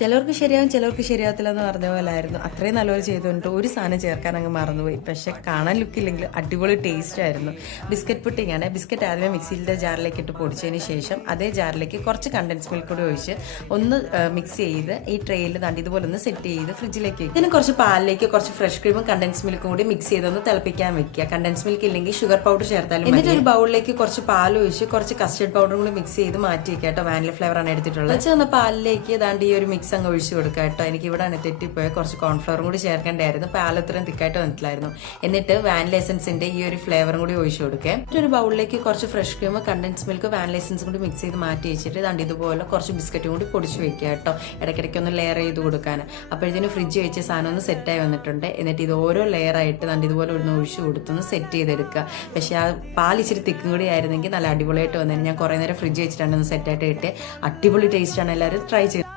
ചിലർക്ക് ശരിയാവും ചിലർക്ക് ശരിയാവത്തില്ല എന്ന് പറഞ്ഞ പോലെ ആയിരുന്നു. അത്രയും നല്ലപോലെ ചെയ്തുകൊണ്ട് ഒരു സാധനം ചേർക്കാൻ അങ്ങ് മറന്നുപോയി. പക്ഷെ കാണാൻ ലുക്കില്ലെങ്കിൽ അടിപൊളി ടേസ്റ്റ് ആയിരുന്നു. ബിസ്ക്കറ്റ് പുഡിംഗ് ആണ്. ബിസ്ക്കറ്റ് ആദ്യമേ മിക്സിയിലെ ജാറിലേക്ക് ഇട്ട് പൊടിച്ചതിന് ശേഷം അതേ ജാറിലേക്ക് കുറച്ച് കണ്ടൻസ് മിൽക്ക് കൂടി ഒഴിച്ച് ഒന്ന് മിക്സ് ചെയ്ത് ഈ ട്രെയിൽ തണ്ടി ഇതുപോലെ ഒന്ന് സെറ്റ് ചെയ്ത് ഫ്രിഡ്ജിലേക്ക് വെക്കും. ഇതിന് കുറച്ച് പാലിലേക്ക് കുറച്ച് ഫ്രഷ് ക്രീമും കണ്ടൻസ് മിൽക്കും കൂടി മിക്സ് ചെയ്തൊന്ന് തിളപ്പിക്കാൻ വെക്കുക. കണ്ടൻസ് മിൽക്ക് ഇല്ലെങ്കിൽ ഷുഗർ പൗഡർ ചേർത്താലും. എന്നിട്ട് ഒരു ബൗളിലേക്ക് കുറച്ച് പാൽ ഒഴിച്ച് കുറച്ച് കസ്റ്റർഡ് പൗഡറും കൂടി മിക്സ് ചെയ്ത് മാറ്റി വെക്കുക കേട്ടോ. വാനില ഫ്ലേവർ ആണ് എടുത്തിട്ടുള്ളത്. വെച്ച് പാലിലേക്ക് ദാണ്ട് ഈ ഒരു മിക്സ് അങ്ങ് ഒഴിച്ചു കൊടുക്കുക കേട്ടോ. എനിക്ക് ഇവിടെ തെറ്റിപ്പോയ കുറച്ച് കോൺഫ്ലവറും കൂടി ചേർക്കേണ്ടായിരുന്നു. പാൽ ഇത്രയും തിക്കായിട്ട് വന്നിട്ടില്ലായിരുന്നു. എന്നിട്ട് വാനില എസൻസിന്റെ ഈ ഒരു ഫ്ലേവറും കൂടി ഒഴിച്ചു കൊടുക്കുക. ഒരു ബൗളിലേക്ക് കുറച്ച് fresh cream condensed milk vanilla എസൻസും കൂടി മിക്സ് ചെയ്ത് മാറ്റി വെച്ചിട്ട് ദാണ്ട് ഇതുപോലെ കുറച്ച് ബിസ്ക്കറ്റും കൂടി പൊടിച്ചു വെക്കുക കേട്ടോ. ഇടയ്ക്കിടയ്ക്ക് ഒന്ന് ലെയർ ചെയ്ത് കൊടുക്കാൻ. അപ്പോഴത്തേനും ഫ്രിഡ്ജ് വെച്ച സാധനം ഒന്ന് സെറ്റായി വന്നിട്ടുണ്ട്. എന്നിട്ട് ഇത് ഓരോ ലെയർ ആയിട്ട് ദാണ്ട് ഇതുപോലെ ഒന്ന് ഒഴിച്ചു കൊടുത്തൊന്ന് സെറ്റ് ചെയ്തെടുക്കുക. പക്ഷെ ആ പാൽ ഇച്ചിരി തിക്കും കൂടി ആയിരുന്നെങ്കിൽ നല്ല അടിപൊളിയായിട്ട് വന്നേനെ. ഞാൻ കുറേ നേരം ഫ്രിഡ്ജ് വെച്ചിട്ടാണ് ഒന്ന് സെറ്റായിട്ട് കിട്ടിയത്. അടിപൊളി ടേസ്റ്റ് ആണ്. എല്ലാവരും ട്രൈ ചെയ്ത്